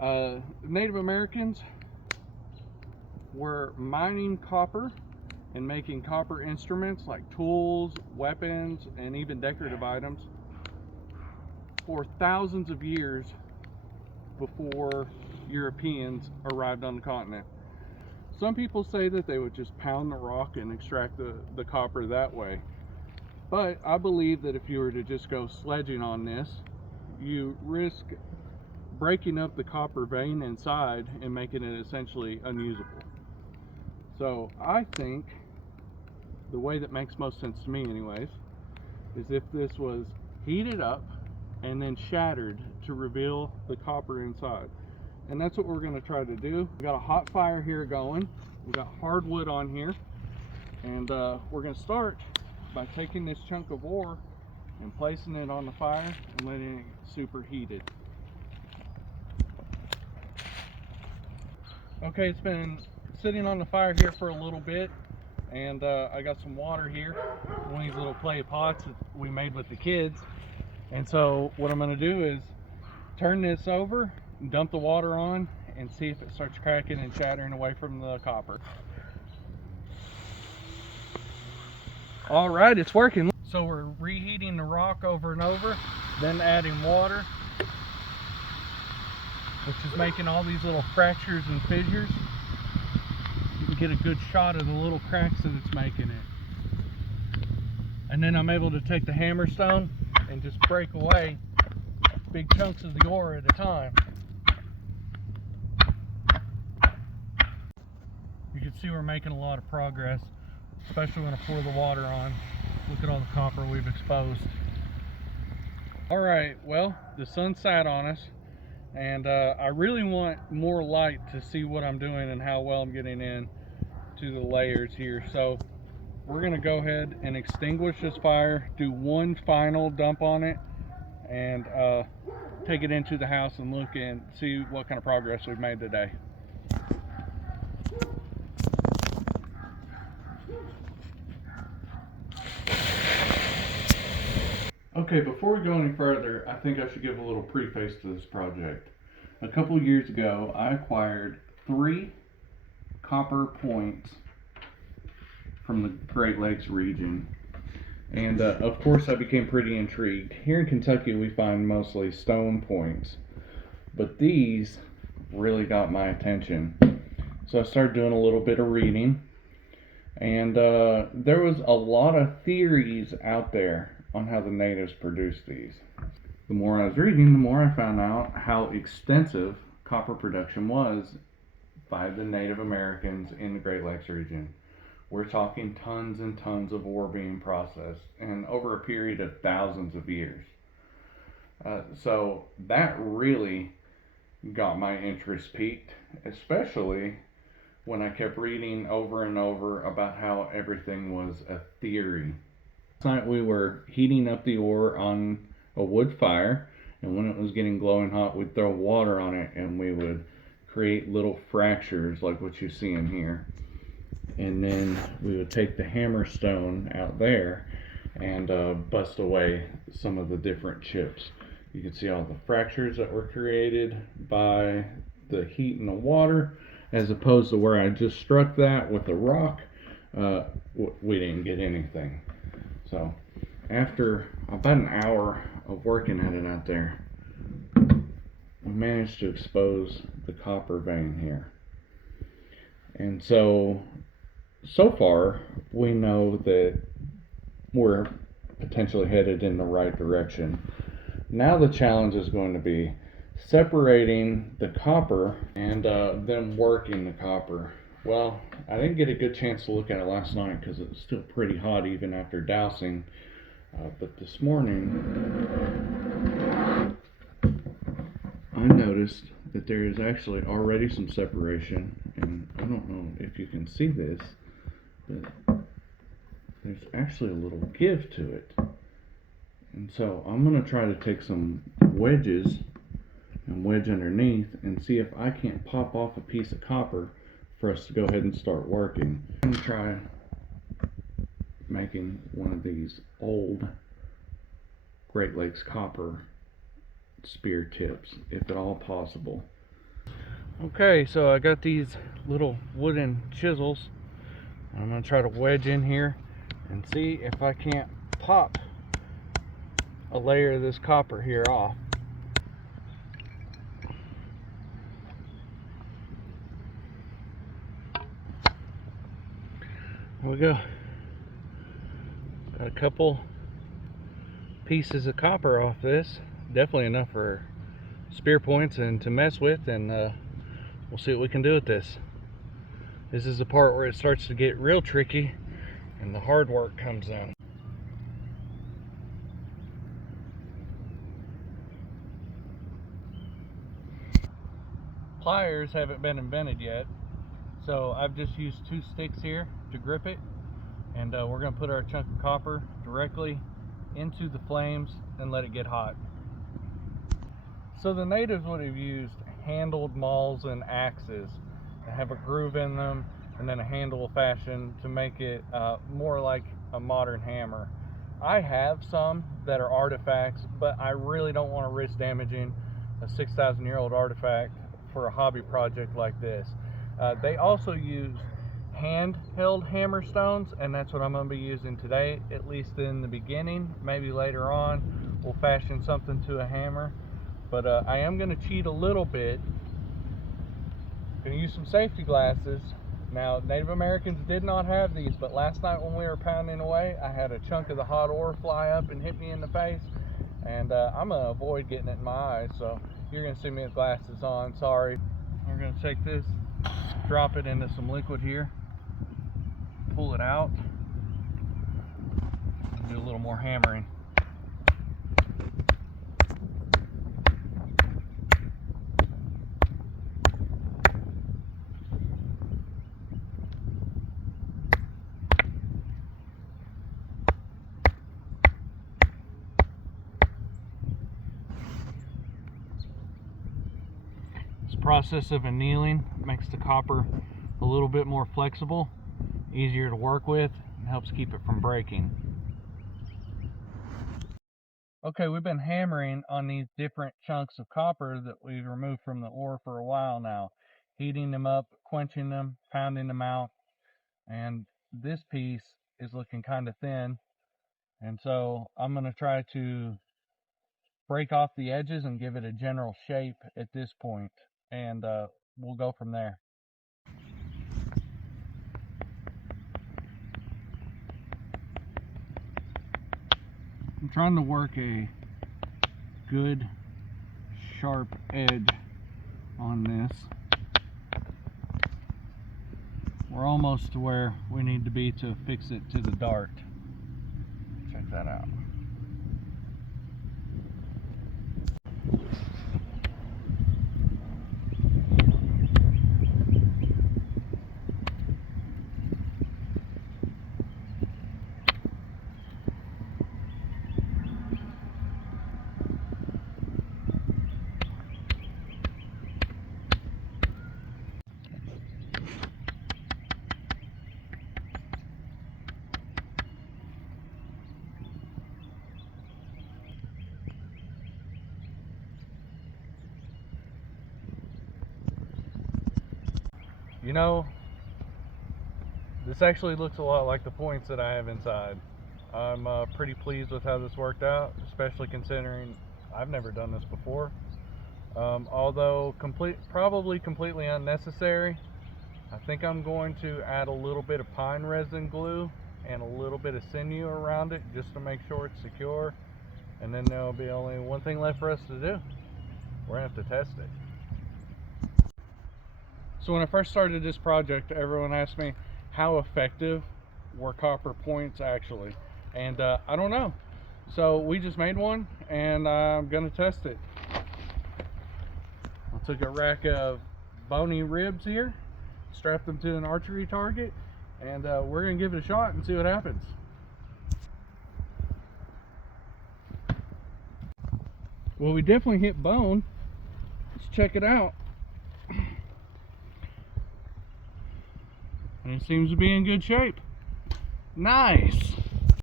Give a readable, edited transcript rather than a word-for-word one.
Native Americans were mining copper and making copper instruments like tools, weapons, and even decorative items for thousands of years before Europeans arrived on the continent. Some people say that they would just pound the rock and extract the copper that way. But I believe that if you were to just go sledging on this, you risk breaking up the copper vein inside and making it essentially unusable. So I think the way that makes most sense to me anyways is if this was heated up and then shattered to reveal the copper inside. And that's what we're going to try to do. We've got a hot fire here going. We've got hardwood on here. And we're going to start by taking this chunk of ore and placing it on the fire and letting it get super heated. Okay, it's been sitting on the fire here for a little bit, and I got some water here, one of these little clay pots that we made with the kids. And so what I'm going to do is turn this over, dump the water on, and see if it starts cracking and shattering away from the copper. All right, it's working. So we're reheating the rock over and over, then adding water, which is making all these little fractures and fissures. You can get a good shot of the little cracks that it's making it. And then I'm able to take the hammerstone and just break away big chunks of the ore at a time. You can see we're making a lot of progress, especially when I pour the water on. Look at all the copper we've exposed. Alright, well, the sun sat on us, and I really want more light to see what I'm doing and how well I'm getting in to the layers here. So we're going to go ahead and extinguish this fire, do one final dump on it, and take it into the house and look and see what kind of progress we've made today. Okay, before we go any further, I think I should give a little preface to this project. A couple years ago, I acquired 3 copper points from the Great Lakes region. And of course I became pretty intrigued. Here in Kentucky we find mostly stone points, but these really got my attention. So I started doing a little bit of reading, and there was a lot of theories out there on how the natives produced these. The more I was reading, the more I found out how extensive copper production was by the Native Americans in the Great Lakes region. We're talking tons and tons of ore being processed, and over a period of thousands of years. So that really got my interest piqued, especially when I kept reading over and over about how everything was a theory. Last night we were heating up the ore on a wood fire, and when it was getting glowing hot, we'd throw water on it and we would create little fractures like what you see in here. And then we would take the hammerstone out there and bust away some of the different chips. You can see all the fractures that were created by the heat and the water, as opposed to where I just struck that with a rock. We didn't get anything. So after about an hour of working at it out there, we managed to expose the copper vein here. And so far we know that we're potentially headed in the right direction. Now the challenge is going to be separating the copper and then working the copper. Well, I didn't get a good chance to look at it last night because it was still pretty hot even after dousing. But this morning I noticed that there is actually already some separation, and I don't know if you can see this, but there's actually a little give to it. And so I'm going to try to take some wedges and wedge underneath and see if I can't pop off a piece of copper for us to go ahead and start working. I'm going to try making one of these old Great Lakes copper spear tips, if at all possible. Okay, so I got these little wooden chisels. I'm going to try to wedge in here and see if I can't pop a layer of this copper here off. There we go. Got a couple pieces of copper off this. Definitely enough for spear points and to mess with, and we'll see what we can do with this. This is the part where it starts to get real tricky and the hard work comes in. Pliers haven't been invented yet, so I've just used 2 sticks here to grip it, and we're going to put our chunk of copper directly into the flames and let it get hot. So the natives would have used handled mauls and axes that have a groove in them and then a handle fashion to make it more like a modern hammer. I have some that are artifacts, but I really don't want to risk damaging a 6,000-year-old artifact for a hobby project like this. They also use handheld hammer stones, and that's what I'm going to be using today, at least in the beginning. Maybe later on we'll fashion something to a hammer, but I am going to cheat a little bit. Going to use some safety glasses. Now, Native Americans did not have these, but last night when we were pounding away, I had a chunk of the hot ore fly up and hit me in the face, and I'm going to avoid getting it in my eyes, so you're going to see me with glasses on. Sorry. We're going to take this, drop it into some liquid here, pull it out, and do a little more hammering. This process of annealing makes the copper a little bit more flexible, easier to work with, and helps keep it from breaking. Okay, we've been hammering on these different chunks of copper that we've removed from the ore for a while now, heating them up, quenching them, pounding them out, and this piece is looking kind of thin, and so I'm going to try to break off the edges and give it a general shape at this point, and we'll go from there. I'm trying to work a good sharp edge on this. We're almost to where we need to be to fix it to the dart. Check that out. You know, this actually looks a lot like the points that I have inside. I'm pretty pleased with how this worked out, especially considering I've never done this before. Although probably completely unnecessary, I think I'm going to add a little bit of pine resin glue and a little bit of sinew around it just to make sure it's secure. And then there'll be only one thing left for us to do. We're going to have to test it. So when I first started this project, everyone asked me how effective were copper points actually, and I don't know. So we just made one, and I'm gonna test it. I took a rack of bony ribs here, strapped them to an archery target, and we're gonna give it a shot and see what happens. Well, we definitely hit bone. Let's check it out. And it seems to be in good shape. Nice.